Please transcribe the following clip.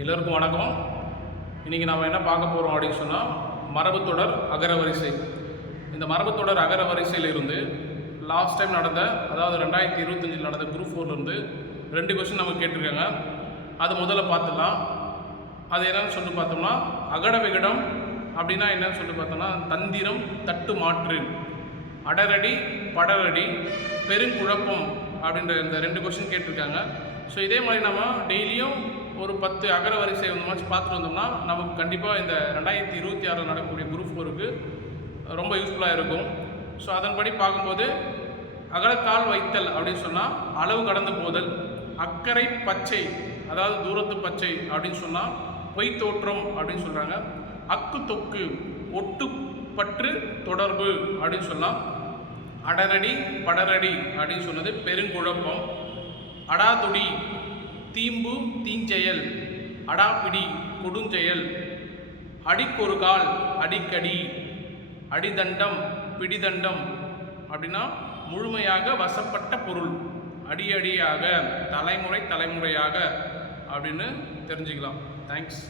எல்லோருக்கும் வணக்கம். இன்றைக்கி நம்ம என்ன பார்க்க போகிறோம் அப்படின்னு சொன்னால், மரபுத்தொடர் அகரவரிசை. இந்த மரபுத்தொடர் அகரவரிசையிலிருந்து லாஸ்ட் டைம் நடந்த, அதாவது 2025 நடந்த குரூப் 4லேருந்து 2 கொஸ்டின் நமக்கு கேட்டிருக்காங்க. அது முதல்ல பார்த்துடலாம். அது என்னன்னு சொல்லி பார்த்தோம்னா, அகட விகடம் அப்படின்னா என்னன்னு சொல்லி பார்த்தோம்னா, தந்திரம், தட்டு மாற்று, அடரடி, படரடி, பெருங்குழப்பம் அப்படின்ற இந்த 2 கொஸ்டின் கேட்டிருக்காங்க. ஸோ இதே மாதிரி நம்ம டெய்லியும் ஒரு 10 அகர வரிசை வந்து மாதிரி பார்த்துட்டு வந்தோம்னா நமக்கு கண்டிப்பாக இந்த 2026 நடக்கக்கூடிய குரூப் 4க்கு ரொம்ப யூஸ்ஃபுல்லாக இருக்கும். ஸோ அதன்படி பார்க்கும்போது, அகலக்கால் வைத்தல் அப்படின்னு சொன்னால் அளவு கடந்து போதல், அக்கறை பச்சை அதாவது தூரத்து பச்சை அப்படின்னு சொன்னால் பொய் தோற்றம் அப்படின்னு சொல்கிறாங்க. அக்கு தொக்கு ஒட்டு பற்று தொடர்பு அப்படின்னு சொல்லலாம். அடரடி படரடி அப்படின்னு சொன்னது பெருங்குழப்பம். அடாதுடி தீம்பு தீஞ்செயல், அடாப்பிடி கொடுஞ்செயல், அடிக்கொரு கால் அடிக்கடி, அடிதண்டம் பிடிதண்டம் அப்படின்னா முழுமையாக வசப்பட்ட பொருள், அடியடியாக தலைமுறை தலைமுறையாக அப்படின்னு தெரிஞ்சுக்கலாம். தேங்க்ஸ்.